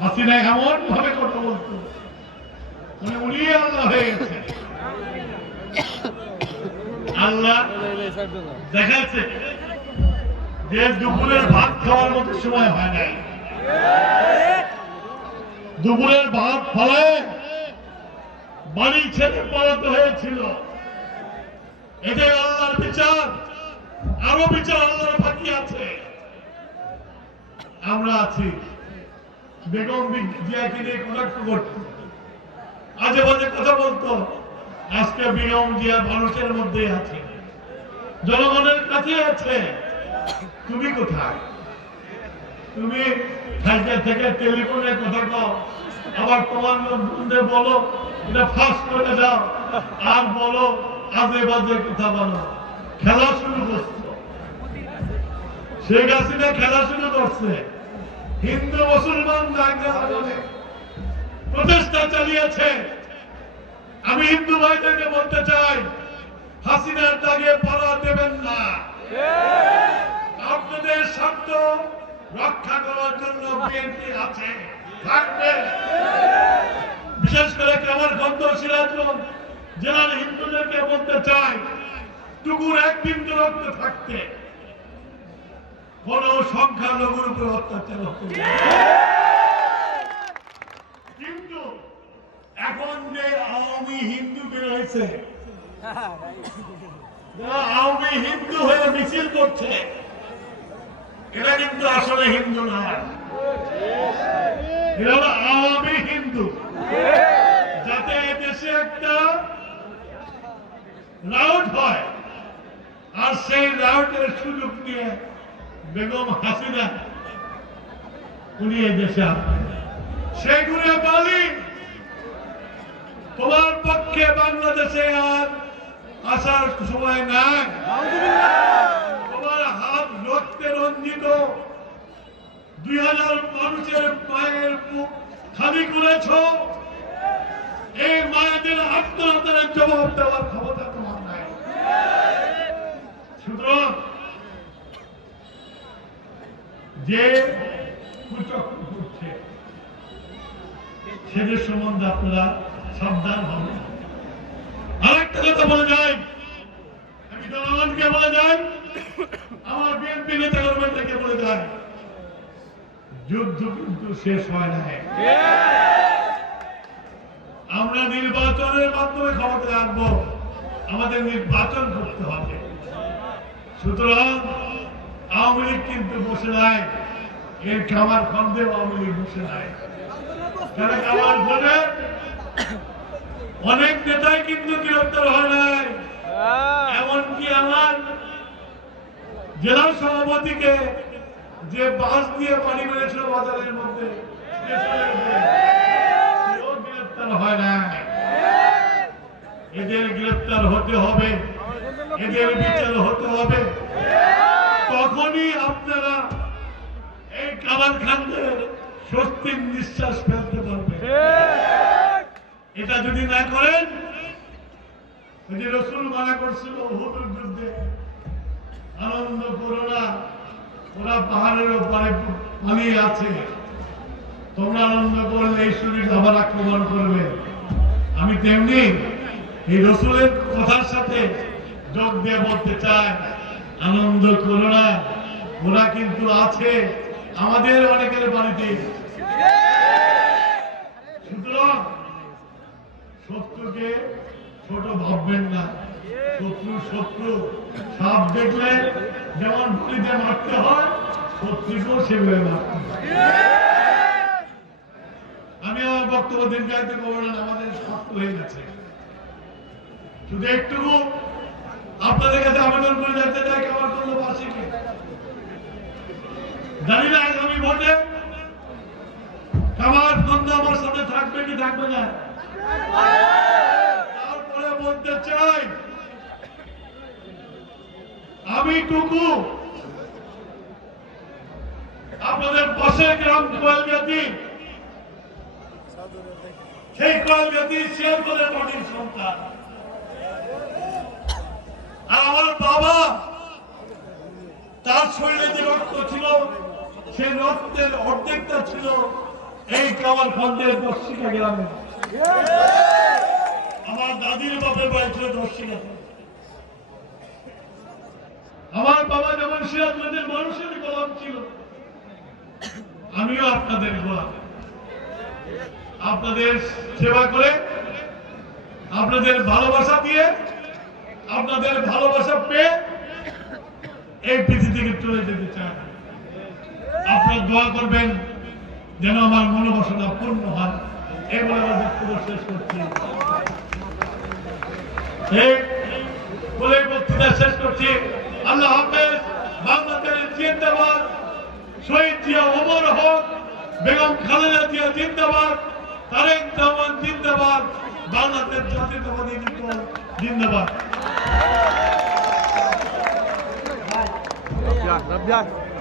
হাসিনা এমন ভাবে কথা বলতো মানে আল্লাহ হয়ে গেছে আল্লাহ দেখাচ্ছে যে দুপুরের ভাত খাওয়ার মতো সময় হয় নাই। দুপুরের ভাত ফলে বাড়ি ছেড়ে পালাতে হয়েছিল। এটাই আল্লাহর বিচার। আরও বিচার আল্লাহর বাকি আছে। আমরা আছি। বেগম জিয়াকে নিয়ে কটাক্ষ করত আজে বাজে কথা বলতো। আজকে বেগম জিয়া মানুষের মধ্যে আছে। জনগণের কাছে আছে। তুমি কোথায়? তুমি থেকে টেলিফোনে কথা কও। আবার তোমার বন্ধুদের বলো, এটা ফাঁস করে দাও। আর বলো, আজে বাজে কথা বলো। খেলা শুরু করছ। শেখ হাসিনা খেলা শুরু করছে। হিন্দু মুসলমান প্রচেষ্টা চালিয়েছে। আমি হিন্দু ভাইদেরকে বলতে চাই, হাসিনার দাগে পাড়া দেবেন না। আপনাদের স্বার্থ রক্ষা করার জন্য বিএনপি আছে, থাকবে। বিশেষ করে কামারখন্দ সিরাজগঞ্জ জেলার হিন্দুদেরকে বলতে চাই টুকুর এক বিন্দু রক্ত থাকতে। কোন সংখ্যালঘুর উপর অত্যাচার না। কিন্তু এখন যে আওয়ামী হিন্দু বের আওয়ামী হিন্দু হয়ে মিছিল করছে, এরা কিন্তু আসলে হিন্দু না এরা আওয়ামী হিন্দু যাতে দেশে একটা রাউট হয়, আর সেই রাউটের সুযোগ নিয়ে বেগম হাসিনা, উনি এই দেশে আসবেন। সেগুলো বলি, তোমার পক্ষে বাংলাদেশে আর আসার সময় নাই। তোমার হাত রক্তে রঞ্জিত, দুই হাজার মানুষের মায়ের মুখ খালি করেছ। এই মায়েদের আত্মহত্যার জবাব দেওয়ার ক্ষমতা তোমার নাই। সুতরাং যে সেদের সম্বন্ধে আপনারা সাবধান হবেন। কথা যুদ্ধ কিন্তু শেষ হয় আমরা নির্বাচনের মাধ্যমে ক্ষমতা রাখব আমাদের নির্বাচন করতে হবে। সুতরাং আওয়ামী লীগ কিন্তু বসে নাই। এর খামার খন্দে আওয়ামী লীগ বসে নাই। অনেক নেতাই কিন্তু গ্রেপ্তার হয় নাই। এমনকি আমার জেলা সভাপতিকে যে বাস দিয়ে পানি মেরেছিল বাজারের মধ্যে গ্রেপ্তার হয় নাই। এদের গ্রেপ্তার হতে হবে। এদের বিচার হতে হবে। তখনই আপনারা এই নিঃশ্বাস ফেলতে এটা যদি না করেন রসুল মানা করছিল হুদুর যুদ্ধে, আনন্দ ওরা পাহাড়ের পালিয়ে আছে। তোমরা আনন্দ করলে এই শরীর আবার আক্রমণ করবে। আমি তেমনি এই রসুলের কথার সাথে যোগ দিয়ে বলতে চাই আনন্দ করো না। ওরা কিন্তু আছে, আমাদের অনেকের বাড়িতে। সুতরাং শত্রুকে ছোট ভাববেন না। শত্রু শত্রু। সাপ দেখলে যেমন গুলিতে মারতে হয়, শত্রুকেও সেভাবে মারতে আমি আমার বক্তব্য দীর্ঘায়িত করব না, আমাদের শক্ত হয়ে গেছে। শুধু একটুকু আপনাদের কাছে আবেদন করে যেতে চাই কেমন করল বাসীকে জানি না আগামী ভোটে আমার বন্ধু আমার সাথে থাকবে কি থাকবে না। তারপরে বলতে চাই, আমি টুকু। আপনাদের পাশে গ্রাম কোয়ালগাতি সেই কোয়ালগাতি শিয়ালকোলের মাটির সন্তান আর আমার বাবা তার শরীরে যে রক্ত ছিল সেই রক্তের অর্ধেকটা ছিল এই কামাল খন্ডের দর্শিকা গ্রামে। আমার দাদির বাপের বাড়ি ছিল দর্শিকা আমার বাবা যেমন সিরাজগঞ্জের মানুষের গোলাম ছিল, আমিও আপনাদের গোলাম। আপনাদের সেবা করে, আপনাদের ভালোবাসা দিয়ে, আপনাদের ভালোবাসা পেয়ে এই পৃথিবী চলে যেতে চান আপনার দোয়া করবেন যেন আমার মনোবাসনা পূর্ণ হয়। এই বলে আমার বক্তব্য শেষ করছি। বক্তৃতা শেষ করছি। আল্লাহ হাফেজ বাংলাদেশ জিন্দাবাদ। শহীদ জিয়া ওমর হক, বেগম খালেদা জিয়া জিন্দাবাদ, তারেক রহমান জিন্দাবাদ বাংলাদেশ জাতীয়তাবাদী জিন্দাবাদ। Rabia, Rabia.